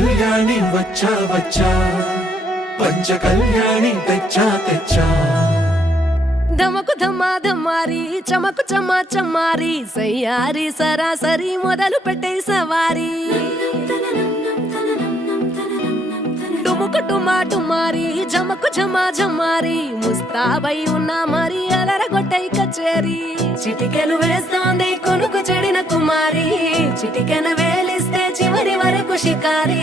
కళ్యాణి వచ్చా వచ్చా పంచ కళ్యాణి తెచ్చా తెచ్చా ధమకు ధమ్మా ధమ్మారి చమకు చమ్మా చమ్మారి సయ్యారి సరాసరి మొదలు పెట్టే సవారి డుముకు డుమా డుమారి జమకు జమా జమ్మారి ముస్తాబై ఉన్నా మరి అలరగొట్టై కచేరి చిటికెలు వేస్తోంది కొనుకు చెడిన కుమారి చిటికెన వేలిస్తే చివరి వరకు షికారి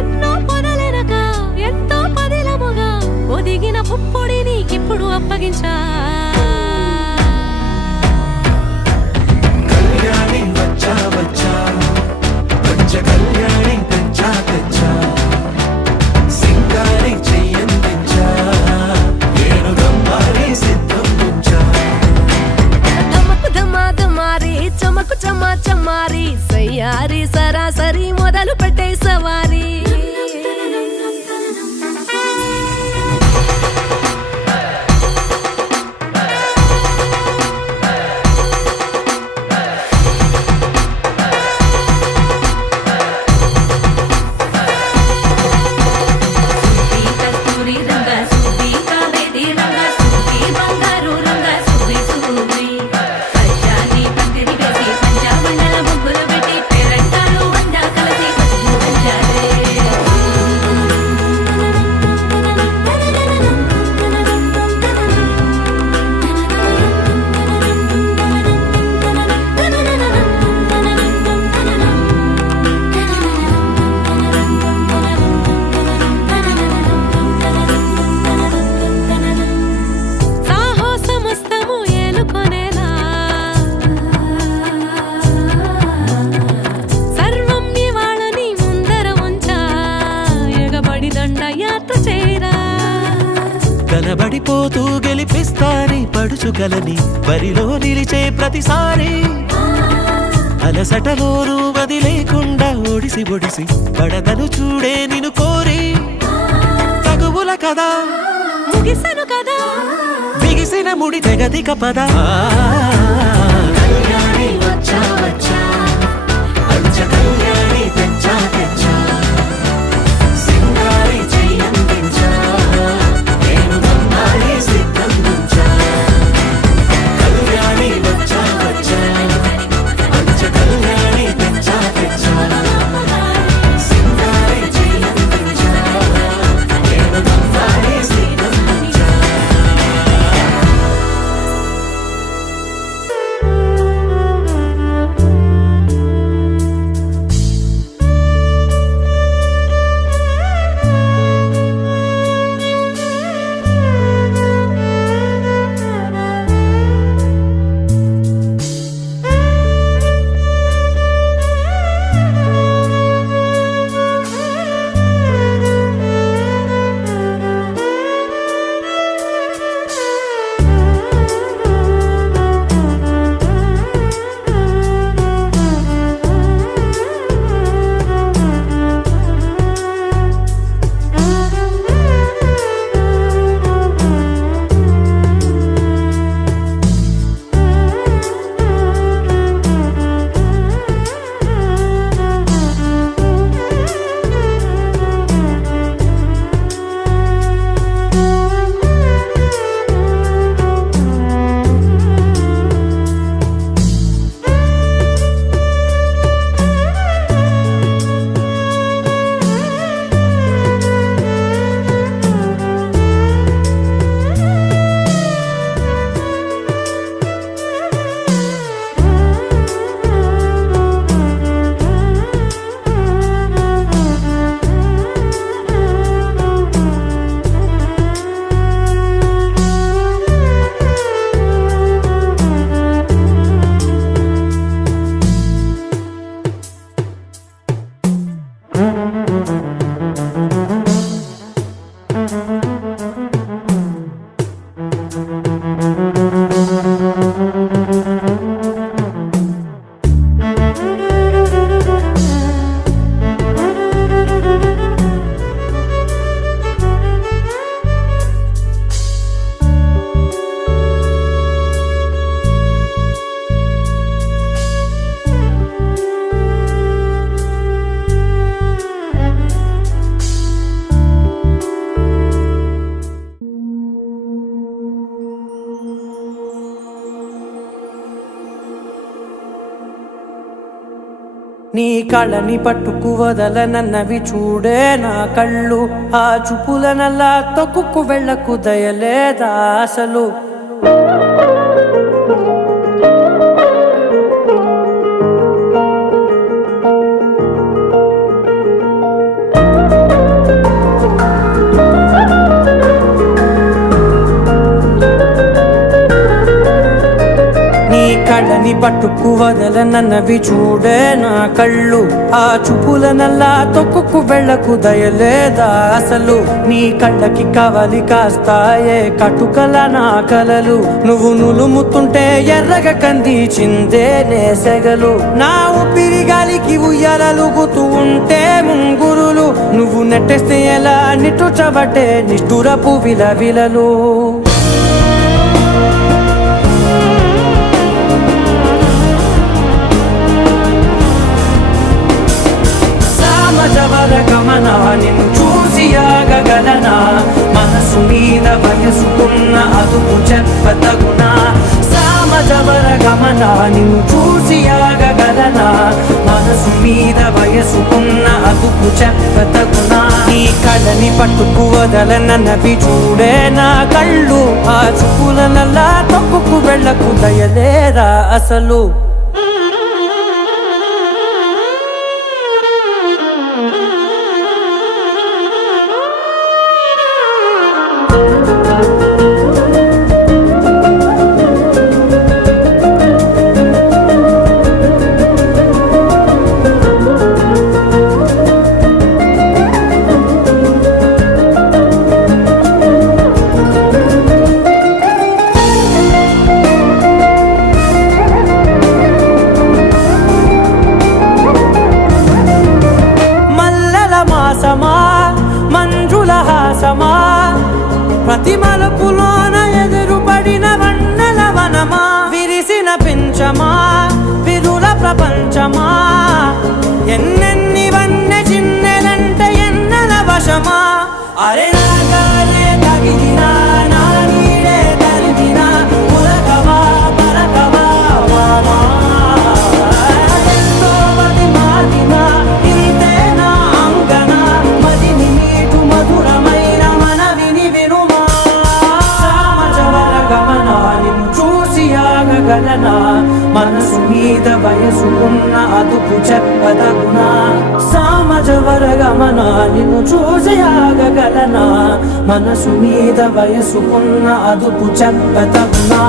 ఎన్నో పొదలెనక ఎంతో పదిలముగా ఒదిగిన పుప్పొడి నీకిప్పుడు అప్పగించా కళ్యాణి వచ్చా వచ్చా పంచ కళ్యాణి తెచ్చా తెచ్చా సింగారి చెయ్యందించా ఏనుగమ్మారి సిద్ధందించా ధమకు ధమ్మా ధమ్మారి చమకు చమ్మా చమ్మారి సయ్యారి సరాసరి మొదలు పెట్టే సవారి కనబడిపోతూ గెలిపిస్తాని పడుచుగలని బరిలో నిలిచే ప్రతిసారి అలసటలోనూ వదిలేకుండా ఒడిసి ఒడిసి పడతను చూడే నిన్ను కోరి తగువుల కదా ముగిసను కదా బిగిసిన ముడి తెగదిక పద కళ్యాణి వచ్చా వచ్చా పంచ కళ్యాణి తెచ్చా తెచ్చా సింగారి చెయ్యందించా ఏనుగమ్మారి సిద్ధందించా కళ్యాణి వచ్చా వచ్చా పంచ కళ్యాణి తెచ్చా తెచ్చా సింగారి చెయ్యందించా ఏనుగమ్మారి సిద్ధందించా నీ కళ్ళని పట్టుకు వదలనన్నవి చూడే నా కళ్ళు ఆ చూపులనల్లా తొక్కుకు వెళ్ళకు దయలేదా అసలు కళ్ళని పట్టుకు వదలనన్నవి చూడే నా కళ్ళు ఆ చూపులనల్లా తొక్కుకు వెళ్ళకు దయలేదా అసలు నీ కళ్ళకి కవలి కాస్తాయే కటుకల నా కలలు నువ్వు నులుముతుంటే ఎర్రగ కందిచిందే నేసెగలు నా ఊపిరి గాలికి ఉయ్యాలలుగుతూ ఉంటే ముంగురులు నువ్వు నెట్టేస్తే ఎలా నిట్టుచబట్టే నిష్ఠురపు విలవిలలు గమనా నిన్ను చూసి ఆగగలనా మనసు మీద వయసుకున్న అదుపు చెప్పతగునా సామజవర గమనా నిన్ను చూసి ఆగగలనా మనసు మీద వయసుకున్న అదుపు చెప్పతగునా నీ కళ్ళని పట్టుకు వదలనన్నవి చూడే నా కళ్ళు ఆ చూపులనల్లా తొక్కుకు వెళ్ళకు దయలేరా అసలు మంజుల హాసమా ప్రతి మలుపులోన ఎదురుపడిన వన్నెల వనమా విరిసిన పించమా విరుల ప్రపంచమా ఎన్నెన్ని వన్నె చిన్నెలంటే ఎన్నెల వశమా అరే నాగాలే తగిలినా నా నీడే తరిమినా పులకవా పరకవా వామా ఎంతో మది మాదినా ఇంతేనా అంగన మదిని నీటు మధురమైన మనవిని వినుమా సామజవర గమనా నిన్ను చూసి ఆగగలనా మనసు మీద వయసుకున్న అదుపు చెప్పదగునా సామజవర గమనా నిన్ను చూసి ఆగగలనా మనసు మీద వయసుకున్న అదుపు చెప్పదగునా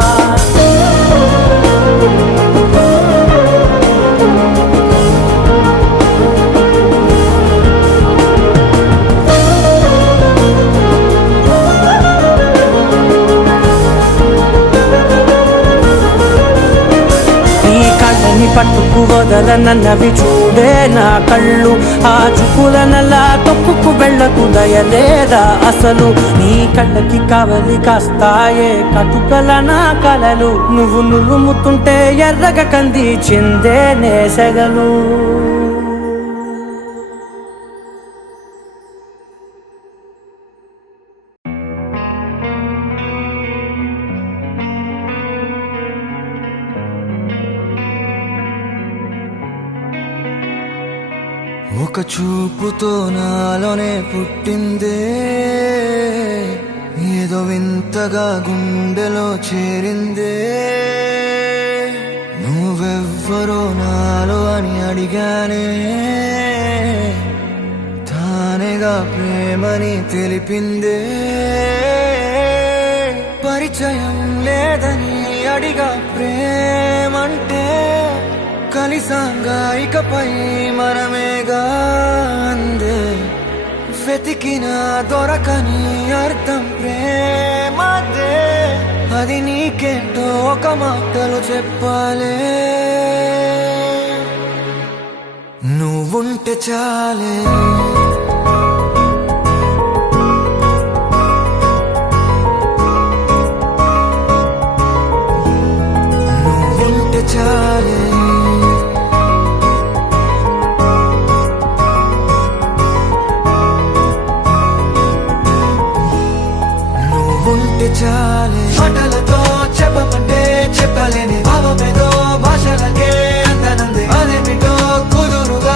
పట్టుకు వదలనన్నవి చూడే నా కళ్ళు ఆ చూపులనల్లా తొక్కుకు వెళ్ళకు దయలేదా అసలు నీ కళ్ళకి కవలి కాస్తాయే కటుకల నా కలలు నువ్వు నులుముతుంటే ఎర్రగ కందిచిందే నేసెగలు ఒక చూపుతో నాలోనే పుట్టిందే ఏదో వింతగా గుండెలో చేరిందే నువ్వెవ్వరో నాలో అని అడిగానే తానేగా ప్రేమని తెలిపిందే పరిచయం లేదని అడిగా ప్రేమంటే కలిసాంగా ఇకపై మనమేగా అందే వెతికినా దొరకని అర్థం ప్రేమదే అది నీకేంటో ఒక మాటలు చెప్పాలే నువ్వుంటే చాలే నువ్వుంటే చాలే చాలే మాటలతో చెప్పమంటే చెప్పలేని భావమేదో భాషలకే అందనందే అదేమిటో కుదురుగా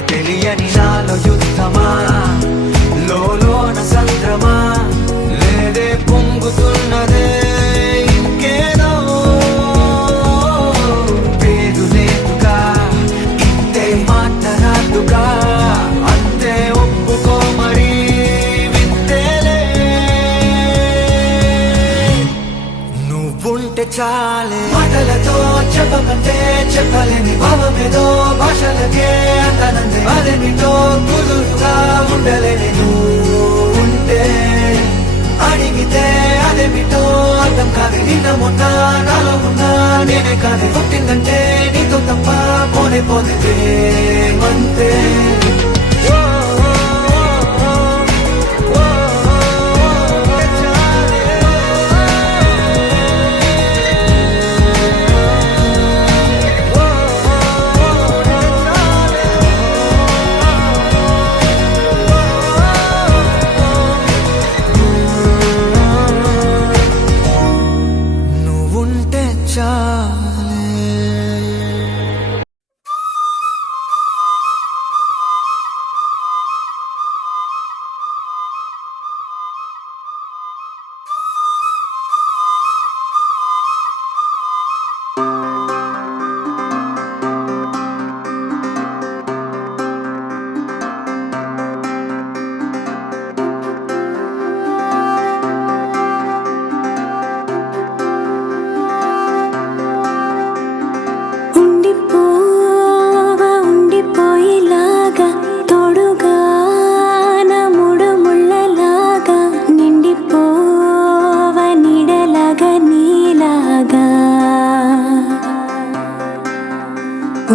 నీకే తెలియని నాలో యుద్ధమా లోన సంద్రమా లేదే పొంగుతున్నదే ఇంకేదో పేరు లేదుగా ఇంతే మాట్లాడుగా అంతే ఒప్పుకో మరి వింతేలే నువ్వుంటే చాలే మాటలతో చెప్పమంటే చెప్పలేని భావమేదో భాషలకే అంతనందే అదేమిటో కుదురుగా ఉండలేని నువ్వు ఉంటే అడిగితే అదేమిటో అర్థం కాదు నిన్న మొన్న నాలో ఉన్నా నేనే కాదు పుట్టిందంటే నీతో తప్ప పోనే పోతే అంతే నువ్వుంటే చాలే ఉండిపోవా ఉండిపోయేలాగా తోడుగా నా మూడు ముళ్ళలాగా నిండిపోవా నీడలాగా నీలాగా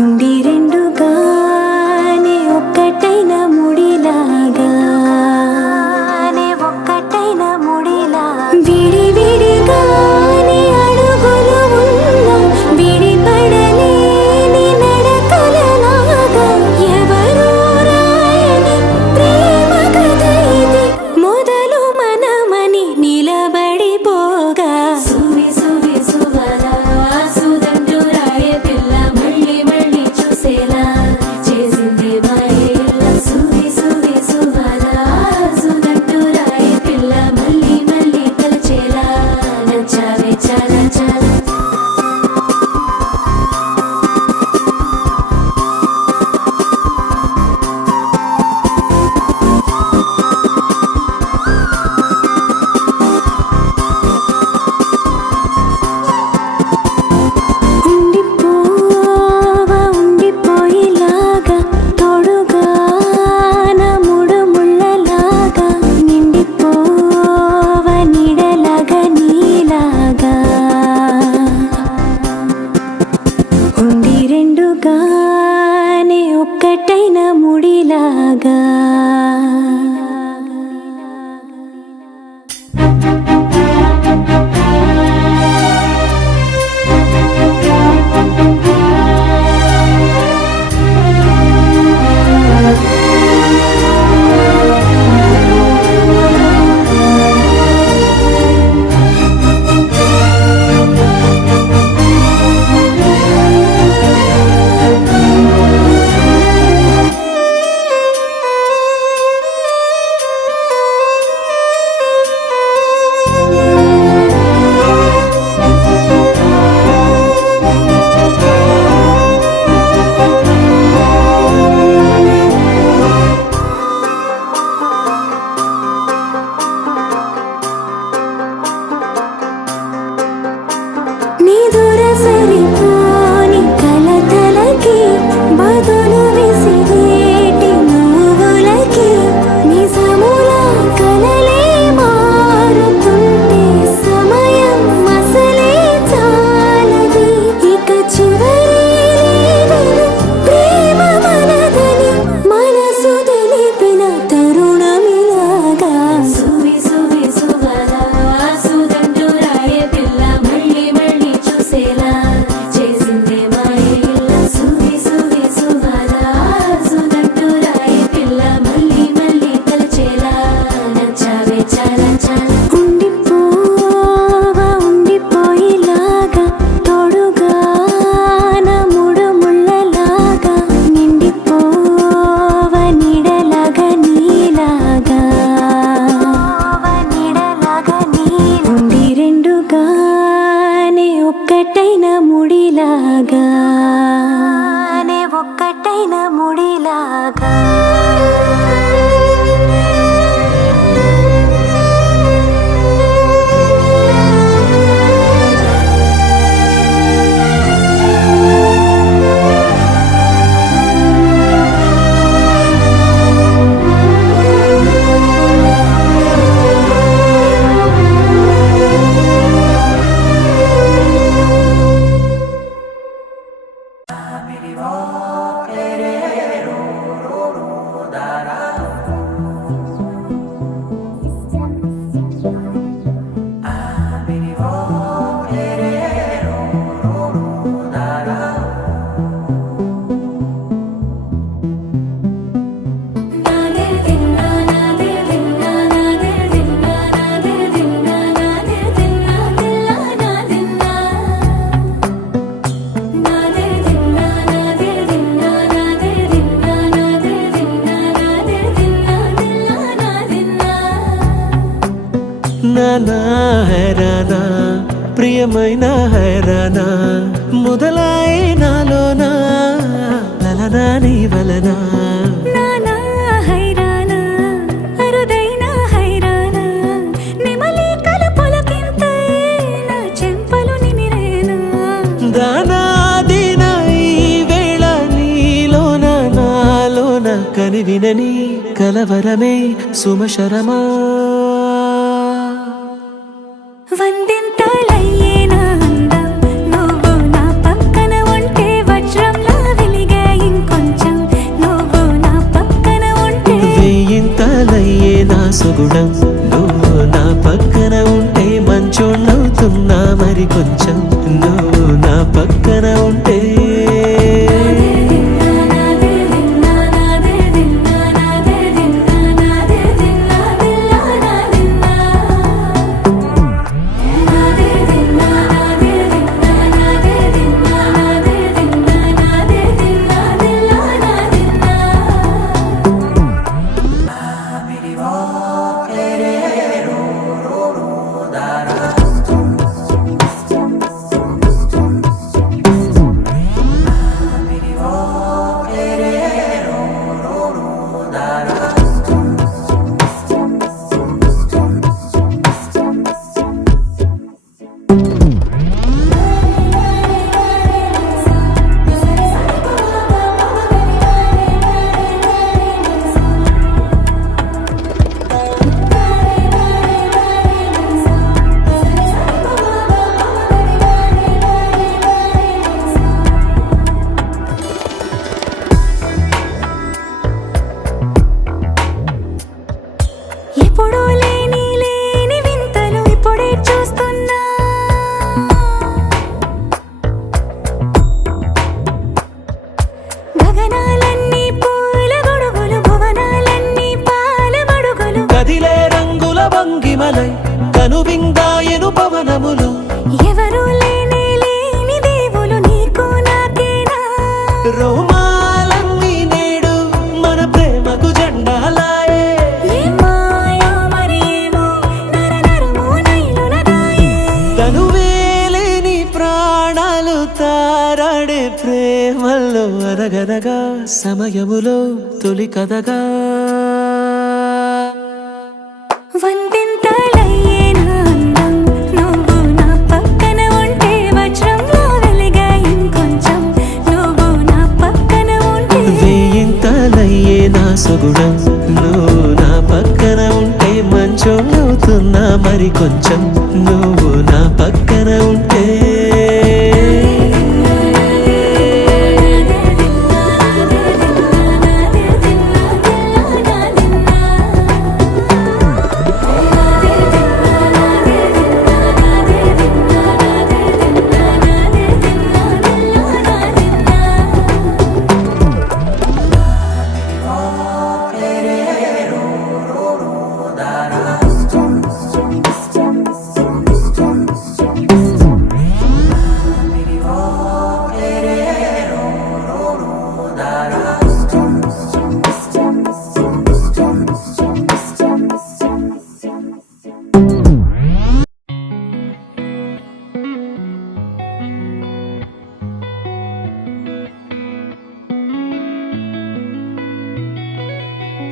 ఉండి రెండుగానే ఒక్కటైన ముడిలాగా ఒక్కటైన ముడిలా విడి విడిగానే అడుగులు ఉన్నా విడిపడలేని నడకలలాగా ఎవరూ రాయని ప్రేమ కథ ఇది మొదలు మనమని నిలబడిపోగా సువి సువి సువలా సుదంటూ రాయే పిల్ల మళ్ళీ మళ్ళీ చూసేలా చేసింది మాయేలా సువి సువి సువలా సుదంటూ రాయే పిల్ల మళ్ళీ మళ్ళీ తలచేలా నచ్చావే చాలా చాలా ఉండిపోవా ఉండిపోయేలాగా తోడుగా నా మూడు ముళ్ళలాగా నిండిపోవా నీడలాగా నీలాగా ఉండి రెండుగానే ఒక్కటైన ముడిలాగా హైరానా హైరానా ప్రియమైన హైరానా మొదలాయి నాలోనా లలనా నీ వలనా నానా హైరానా అరుదైన హైరానా నెమలి కలుపులకింతై నా చెంపలు నిమిరేనా దానాదిన ఈ వేళ నీలోన నాలోన కనివినని కలవరమే సుమశరమా వందింతలయ్యేనా అందం నువ్వు నా పక్కన ఉంటే వజ్రంలా వెలిగే ఇంకొంచెం నువ్వు నా పక్కన ఉంటే వేయింతలయ్యే నా సుగుణం నువ్వు నా పక్కన ఉంటే మంచోణ్ణవుతున్నా మరి కొంచెం నువ్వు నా పక్కన ఉంటే ఎప్పుడూ లేని లేని వింతలు ఇప్పుడే చూస్తున్నా గగనాలన్నీ పూల గొడుగులు భువనాలన్నీ పాల మడుగులు కదిలే రంగుల భంగిమలై కనువిందాయను పవనములు ఎవరూ లేని లేని దేవులు నీకు నాకేనా రోమాలన్నీ నేడు మన ప్రేమకు జెండాలాయే ఏ మాయో మరి ఏమో నరనరమో నైలున దాయే తనువేలేని ప్రాణాలు తారాడే ప్రేమల్లో అరగరగా సమయములో తొలి కథగా వందింతలయ్యేనా అందం నువ్వు నా పక్కన ఉంటే వజ్రంలా వెలిగే ఇంకొంచెం నువ్వు నా పక్కన ఉంటే వేయింతలయ్యే నా సుగుణం నువ్వు నా పక్కన ఉంటే మంచోళ్ళవుతున్నా మరి కొంచెం నువ్వు నా పక్కన ఉంటే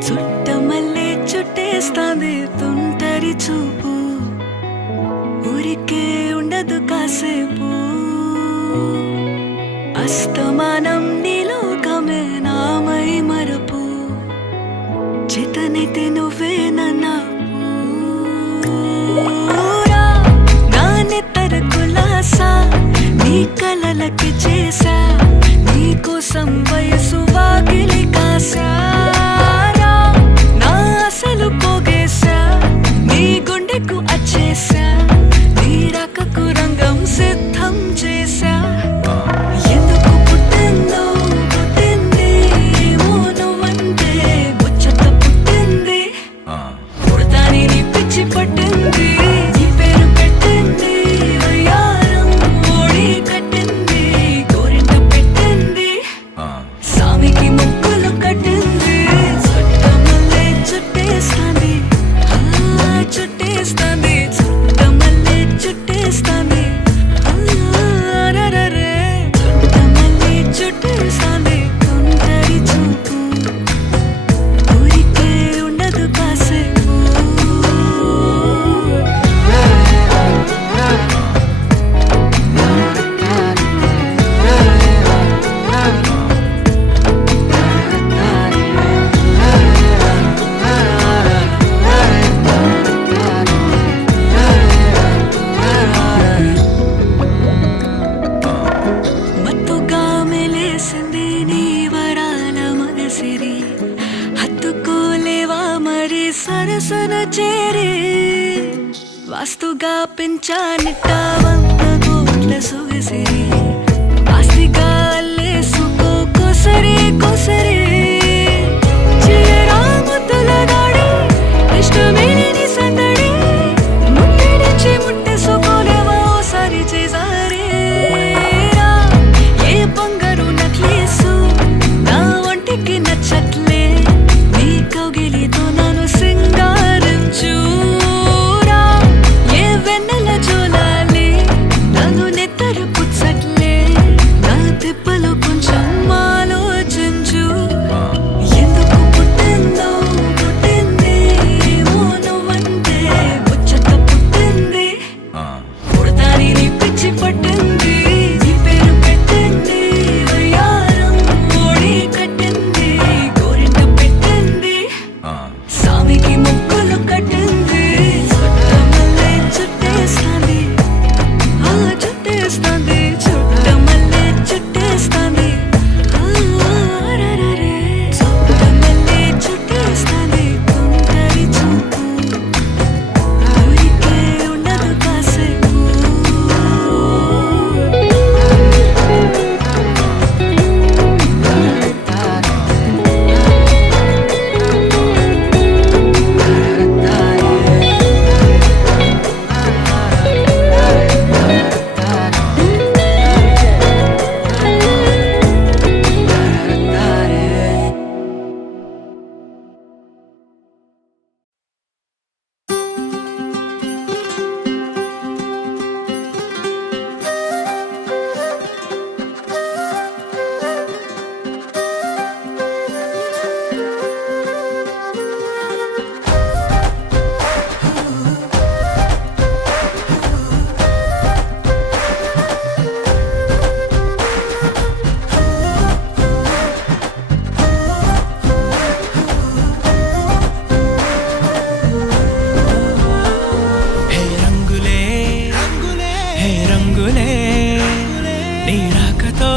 చుట్టమల్లే చుట్టేస్తాంది తుంటరి చూపు ఊరికే ఉండదు కాసేపు అస్తమానం నీలోకమే నామై మరపు చేతనైతే నువ్వే నన్నా నా నెత్తర కులాసా నీ కలలకి చేసా నీ కోసం వయసు వాకిలి కాసా అసలు పోగేశా నీ గుండెకు అచ్చేసా నీ రకకు రంగం సిద్ధం చేశా ఎందుకు పుట్టిందో సరసన చేరి వాస్తుగా పెంచానిట్ట 100 కోట్ల సొగసిరి ఆస్తిగా అల్లేసుకో కోసరి కోసరి చిరాముతుల దాడి ఇష్టమేని సందడి ముట్టడిచి ముట్టేసుకోలేవా ఓసారి చేసారే ఏ బంగారు నక్లేసు నా ఒంటికి నచ్చట్లే నీ కౌగిలితో నన్ను సింగారించురా ఏ వెన్నెల జోలాలి నన్ను నెత్తరు పుచ్చట్లే నా తిప్పలు కొంచెం ఆలోచించు ఎందుకు పుట్టిందో పుట్టింది ఏమో నువ్వంటే ముచ్చట పుట్టింది పుడతాని నీ పిచ్చి పట్టింది నీ పేరు పెట్టింది వయ్యారం ఓడి కట్టింది గోరింట పెట్టింది సామికి ముక్కులు కట్టింది చుట్టమల్లే చుట్టేస్తాంది ఆ చుట్టేస్తాంది చుట్టమల్లే చుట్టేస్తాంది రరరే చుట్టమల్లే చుట్టేస్తాంది తుంటరి చూపు ఊరికే ఉండదు కాసేపు హే రంగులే హే రంగులే నీ రాకతో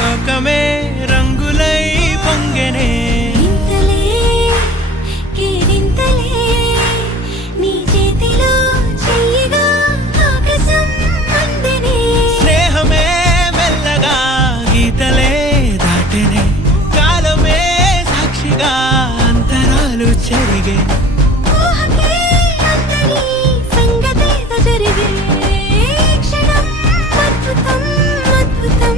లోకమే రంగులై పొంగెనే ఇంతలే కేరింతలే నీ చేతిలో చెయ్యగా ఆకాశం అందనే స్నేహమే మెల్లగా గీతలే దాటెనే కాలమే సాక్షిగా అంతరాలు చెరిగే ఊహకే అందని సంగతేదో జరిగే క్షణం అద్భుతం అద్భుతం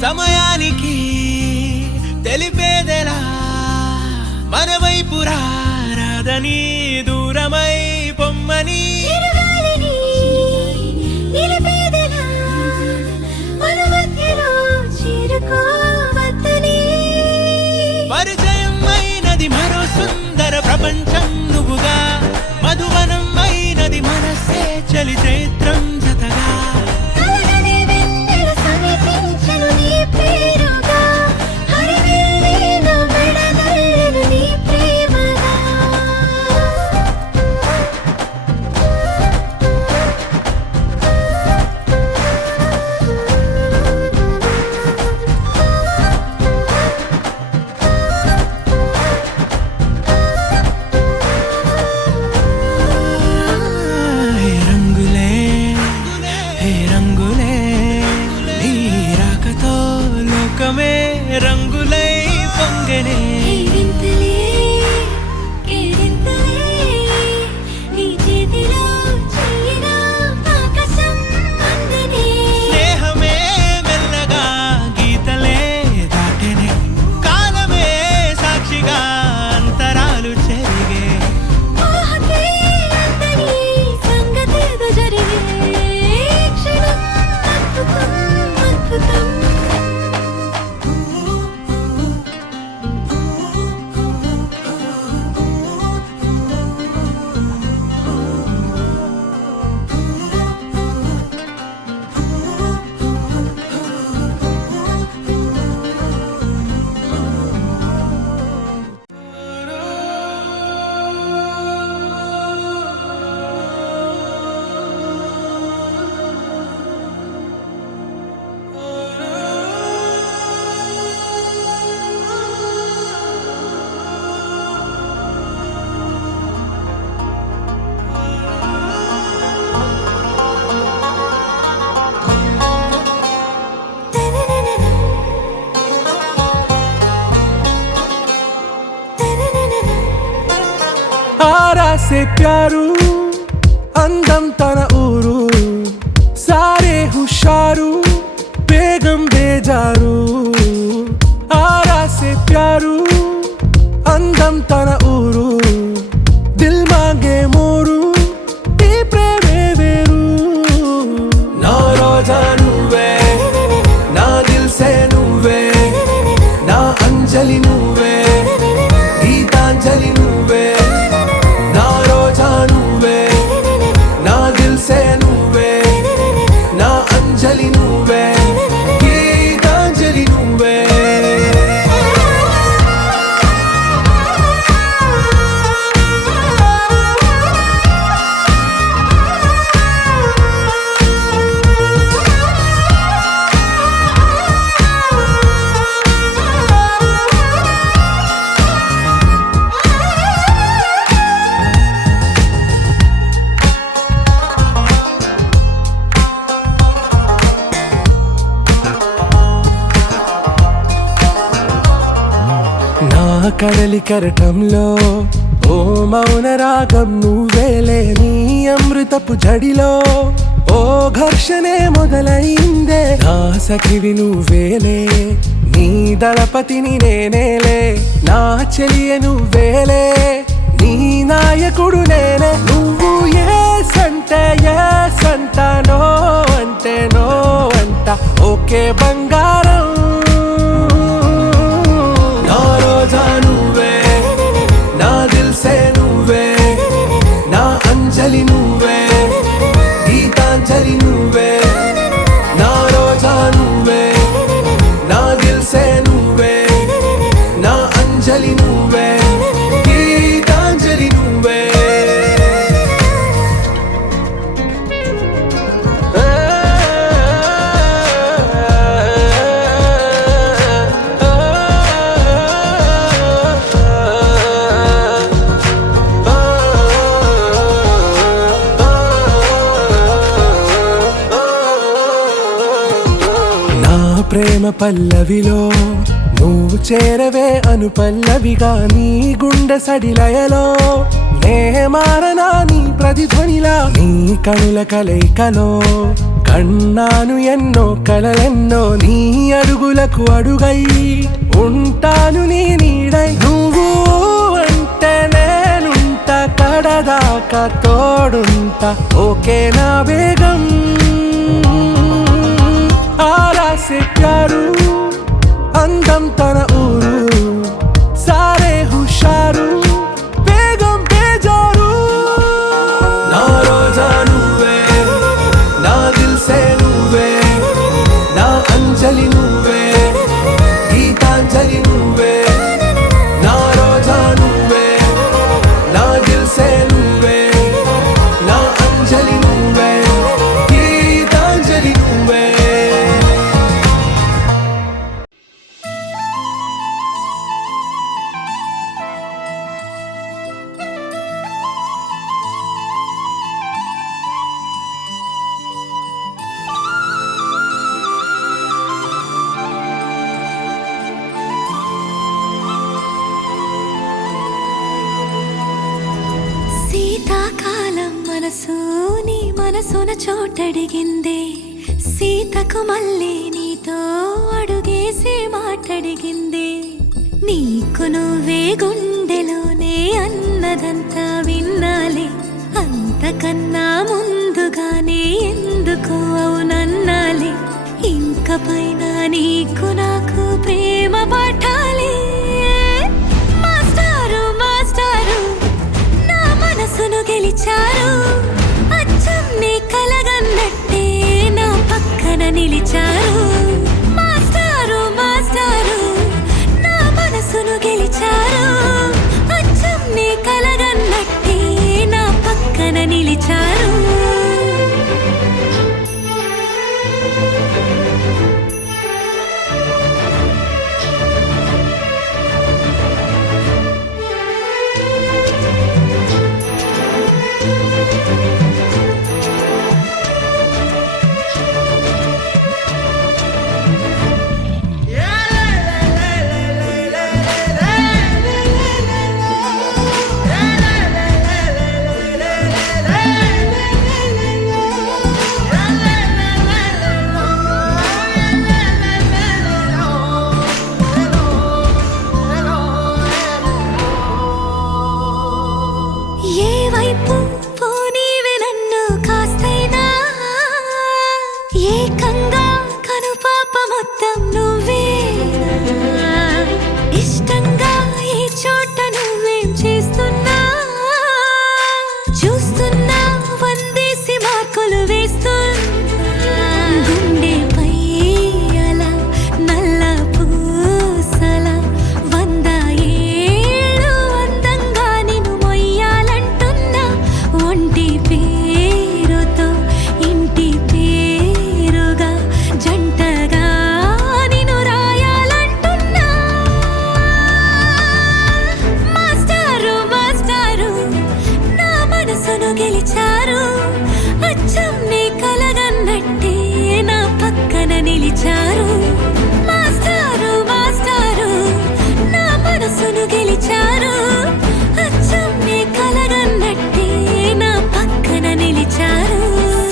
సమయానికి తెలిపేదెలా మన వైపు రాదని దూరమై పొమ్మని చిరుగాలిని నిలిపేదెలా మన మధ్యలో చేరుకోవద్దని పరిచయం అయినది మరో సుందర ప్రపంచం నువ్వుగా మధువనం అయినది మనసే చలి చైత్రం జతగా కలగని వెన్నెల సమీపించను నీ పేరుగా హరివెల్లి నా మెడనల్లను నీ ప్రేమగా హే రంగులే హే రంగులే నీ రాకతో లోకమే రంగులై పొంగెనే కేరింతలే కేరింతలే నీ చేతిలో చెయ్యగా ఆకాశం అందనే స్నేహమే మెల్లగా గీతలే से प्यारू అందం తన ఊరు సారే హుషారు బేగం బేజారు ఆరా సే ప్యారు అందం తన ఊరు దిల్ మాంగే మోరు ఈ ప్రేమే వేరు నా రోజా నువ్వే నా దిల్ సే నువ్వే నా అంజలి నువ్వే గీతాంజలి నువ్వే నా రోజా నువ్వే నా దిల్ సే నువ్వే నా అంజలి నువ్వే గీతాంజలి నువ్వే నా కడలి కరటంలో ఓ మౌన రాగం నువ్వేలే నీ అమృతపు జడిలో ఓ ఘర్షణే మొదలైందే నా సఖివి నువ్వేలే నీ దళపతిని నేనేలే నా చెలియ నువ్వేలే నీ నాయకుడు నేనే నువ్వు ఏ సంట నో అంటే నో అంట ఓకే బంగారం నా రోజా నువ్వే నా దిల్ సే నువ్వే నా అంజలి నువ్వే గీతాంజలి నువ్వే నా రోజా నువ్వే నా దిల్ సే నువ్వే నా అంజలి నువ్వే గీతాంజలి నువ్వే నా ప్రేమ పల్లవిలో నువ్వు చేరవే అను పల్లవిగా నీ గుండె సడిలయలో నే మారనా నీ ప్రతిధ్వనిలా నీ కనుల కలయికలో కన్నాను ఎన్నో కలలెన్నో నీ అడుగులకు అడుగై ఉంటాను నీ నీడై నువ్వు అంటే నేనుంట కడదాకా తోడుంటా ఓకే నా వేగం ఆరా సే ప్యారు అందం తన ఊరు సారే హుషారు బేగం బేజారు నా రోజా నువ్వే నా దిల్ సే నువ్వే నా అంజలి నువ్వే గీతాంజలి నువ్వే నా రోజా నువ్వే నా దిల్ సే నువ్వే నా అంజలి నువ్వే గీతాంజలి నువ్వే శీతాకాలం మనసు నీ మనసున చోటడిగిందే సీతకు మళ్ళీ నీతో అడుగేసి మాటడిగిందే నీకు నువ్వే గుండెలోనే అన్నదంతా విన్నాలే అంతకన్నా ముందుగానే ఎందుకు అవునన్నాలే ఇంక పైన నీకు నాకు ప్రేమ పాఠాలే మాస్టారు మాస్టారు నా మనసును గెలిచారు అచ్చం నీ కలగన్నట్టే నా పక్కన నిలిచారు మాస్టారు మాస్టారు నా మనసును గెలిచారు అచ్చం నీ కలగన్నట్టే నా పక్కన నిలిచారు మొత్తం నువ్వేనా ఇష్టంగా ఈ చోట నువ్వేం చేస్తున్నా చూస్తున్నా వందేసి మార్కులు వేస్తున్నా గుండెపై అలా నల్ల పూసల 100 ఏళ్ళు అందంగా నిన్ను మొయ్యాలంటున్నా ఒంటి పేరుతో ఇంటి పేరుగా జంటగా నిన్ను రాయాలంటున్నా మాస్టారు మాస్టారు నా మనసును గెలిచారు అచ్చం నీ కలగన్నట్టే నా పక్కన నిలిచారు మాస్టారు మాస్టారు నా మనసును గెలిచారు అచ్చం నీ కలగన్నట్టే నా పక్కన నిలిచారు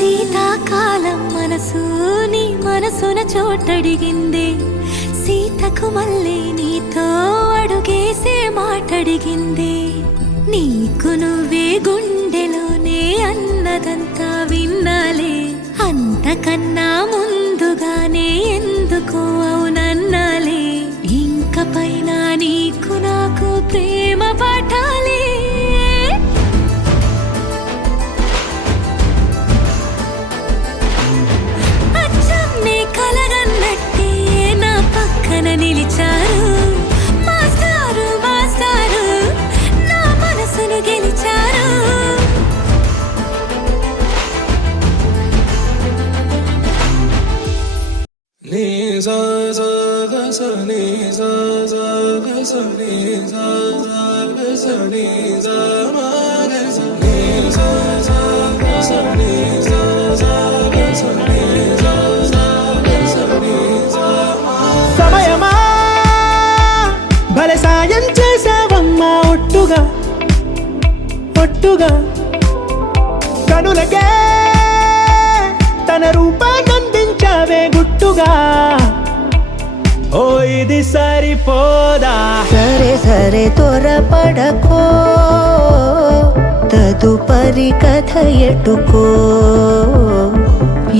శీతాకాలం మనసు నీ మనసున చోటడిగింది సీతకు మళ్ళీ నీతో అడుగేసే మాటడిగింది నీకు నువ్వే గుండెలోనే అన్నదంతా విన్నాలే అంతకన్నా ముందుగానే ఎందుకు అవునన్నాలే ఇంక పైన నీకు నాకు ప్రేమ పాఠాలే అచ్చం నీ కలగన్నట్టే నా పక్కన నిలిచారు మాస్టారు మాస్టారు నా మనసును గెలిచారు సమయమా భలే సాయం చేసావమ్మా ఒట్టుగా ఒట్టుగా కనులకే తన రూపాన్నందించావే గుట్టుగా ఓ ఇది సరిపోదా సరే సరే త్వరపడకో తదుపరి కథ ఎటుకో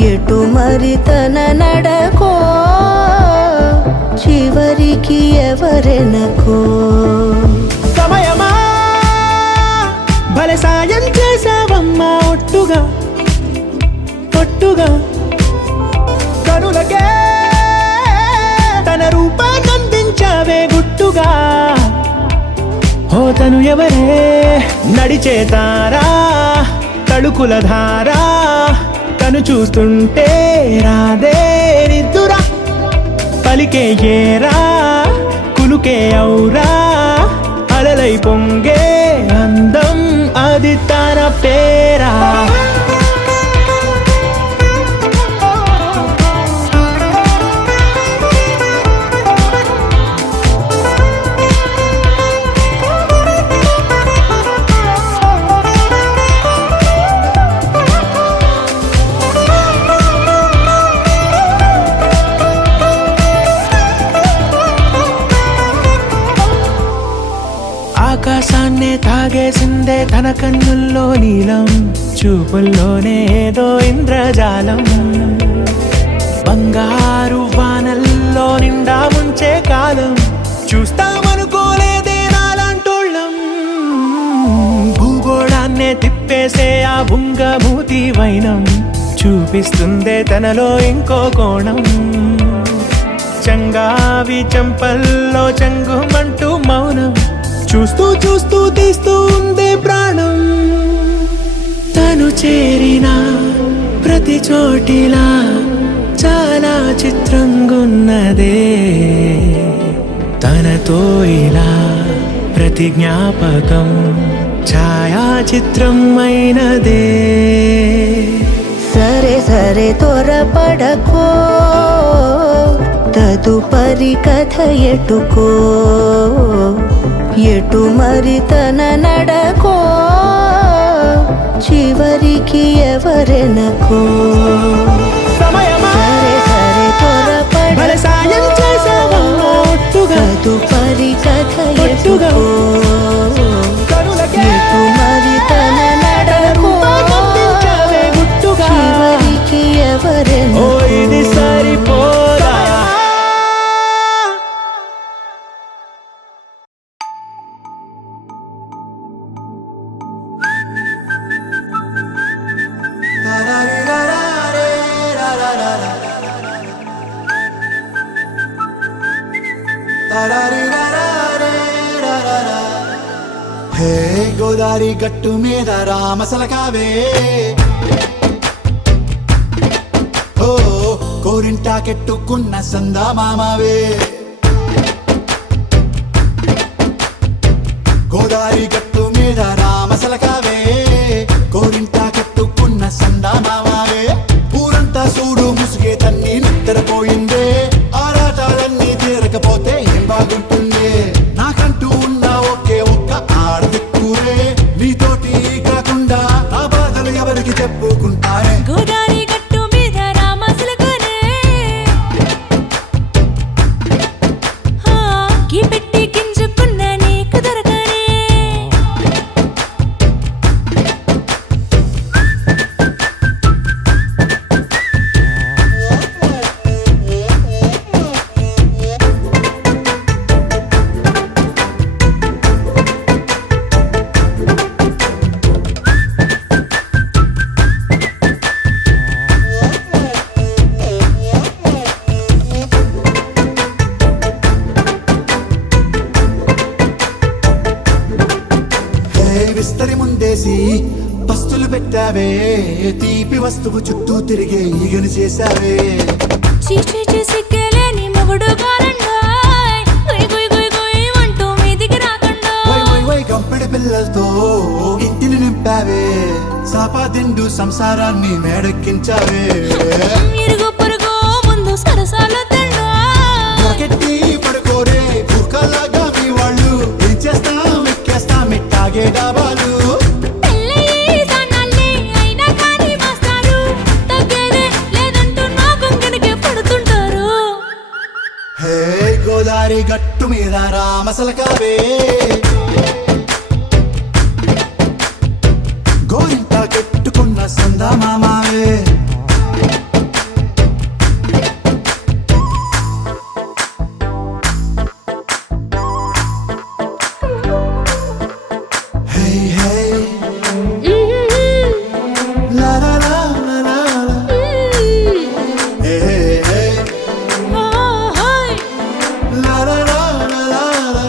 ఎటు మరి తన నడకో చివరికి ఎవరెనకో సమయమా భలే సాయం చేసావమ్మా ఒట్టుగా ఒట్టుగా కనులకే తన రూపాన్నందించావే గుట్టుగా ఓ తను ఎవరే నడిచే తారా తళుకుల ధారా తను చూస్తుంటే రాదే నిద్దురా పలికే ఏరా కులుకే ఔరా అలలై పొంగే అందం అది తన పేరా ఆకాశాన్నే తాగేసిందే తన కన్నుల్లో నీలం చూపుల్లోనే ఏదో ఇంద్రజాలం బంగారు వానల్లో నిండా ముంచే కాలం చూస్తామనుకోలేదే నాలాంటోళ్ళం భూగోళాన్నే తిప్పేసే ఆ బుంగమూతి వైనం చూపిస్తుందే తనలో ఇంకో కోణం చంగావి చంపల్లో చంగుమంటూ మౌనం చూస్తూ చూస్తూ తీస్తూ ఉందే ప్రాణం తను చేరిన ప్రతి చోటిలా చాలా చిత్రంగున్నదే తనతో ఇలా ప్రతి జ్ఞాపకం ఛాయాచిత్రం అయినదే సరే సరే త్వరపడకో తదుపరి కథ ఎటుకో ఎటు మరి తన నడకో చివరికి ఎవరెనకో సమయమా సరే సరే భలే సాయం చేసావమ్మా ఒట్టుగా తదుపరి కథ ఒట్టుగా ఎటుకో కనులకే ఎటు మరి తన నడకో రూపాన్నందించావే గుట్టుగా చివరికి ఎవరెనకో ఓ ఇది సరిపోదా హే గోదారి గట్టు మీద రామసలకావే ఓ కోరింటాకెట్టుకున్న సందా మామావే గోదారి గట్టు మీద రామసలకావే కోరింటాకెట్టుకున్న సందా మామావే ఊరంతా చూడు ముసుగే తన్ని నిద్రపోయిందే ఆరాటాలన్నీ తీరకపోతే ఏం బాగుంటుంది నాకంటూ ఉన్న ఒకే ఒక్క ఆడదిక్కురే నీతోటి కాకుండా నా బాధలు ఎవరికి చెప్పుకుంటారే గోదారి గట్టు మీద రామసులకనే కీ పెట్టి గింజుకున్న నీకు దొరకనే విస్తరి ముందేసి పస్తులు పెట్టావే తీపి వస్తువు చుట్టూ తిరిగే ఈగను చేశావే చీచీ చేసి కేలేని మొగుడు కారండాయ్ గుయ్ గుయ్ గుయ్ గుయ్ అంటూ మీదికి రాకుండా వై వై వై గంపెడి పిల్లలతో ఇంటిని నింపావే సాపాదిండు సంసారాన్ని మేడెక్కించావే ఇరుగు పొరుగు ముందు సరసాల తండా పొరకెట్టి పడుకోరే కుక్కలాగా మీ వాళ్ళు ఏం చేస్తాం ఎక్కేస్తాం ఇట్టాగే డాబాలు పెళ్ళయి దానాల్ని అయినా కానీ మాస్తారు తగ్గేదే లేదంటూ నా కొంగనికే పడుతుంటారు హే గోదారి గట్టు మీద రామసలకావే గోరింట కెట్టుకున్న సందా మామావే హే హే లా లా లా లా లా లా. హే హే హే లా లా లా లా లా లా.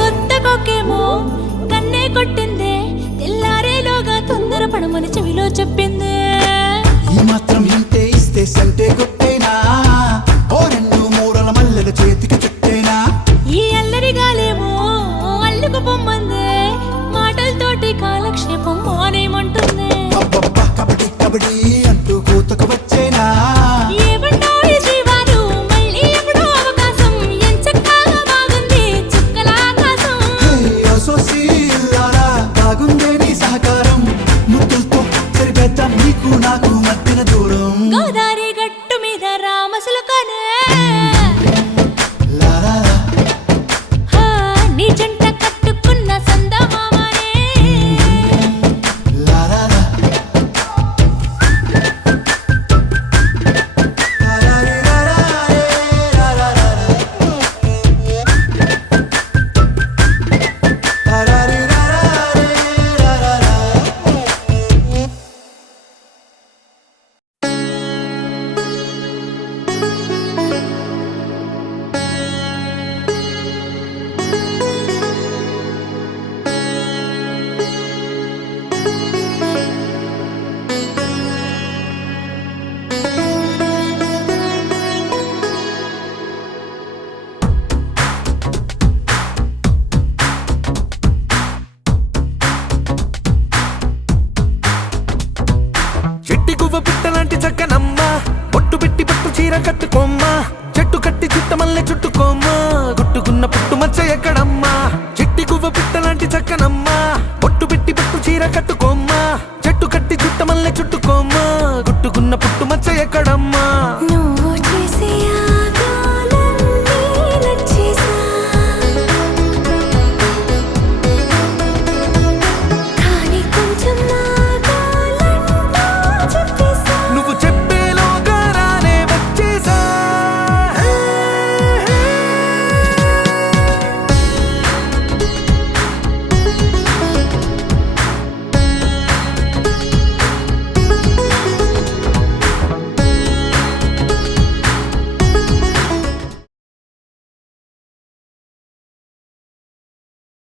కొత్త కొక్కేమో కన్నే కొట్టిందే తెల్లారేలోగా తొందర పడమని చెవిలో చెప్పిందే ఈ మాత్రం ఇంటే ఇస్తే సంటే కొట్టేనా ఓ రెండు మూరల మల్లెల చేతికి చుట్టేనా ఈ అల్లరి గాలేమో అల్లుకు పొమ్మందే మాటలతోటి కాలక్షేపం మానేమంటుంది అబ్బబ్బా కబడ్డీ కబడ్డీ అంటూ కూతకు వచ్చేనా ఏమంటాయి శ్రీవారు మళ్ళీ ఎప్పుడో అవకాశం ఎంచక్కా బాగుంది చుక్కల ఆకాశం హే అసోసి ఇల్లారా బాగుందే నీ సహకారం ముద్దులతో సరిపెద్దాం నీకు నాకు మధ్యన దూరం గోదారి గట్టు మీద రామసులకనే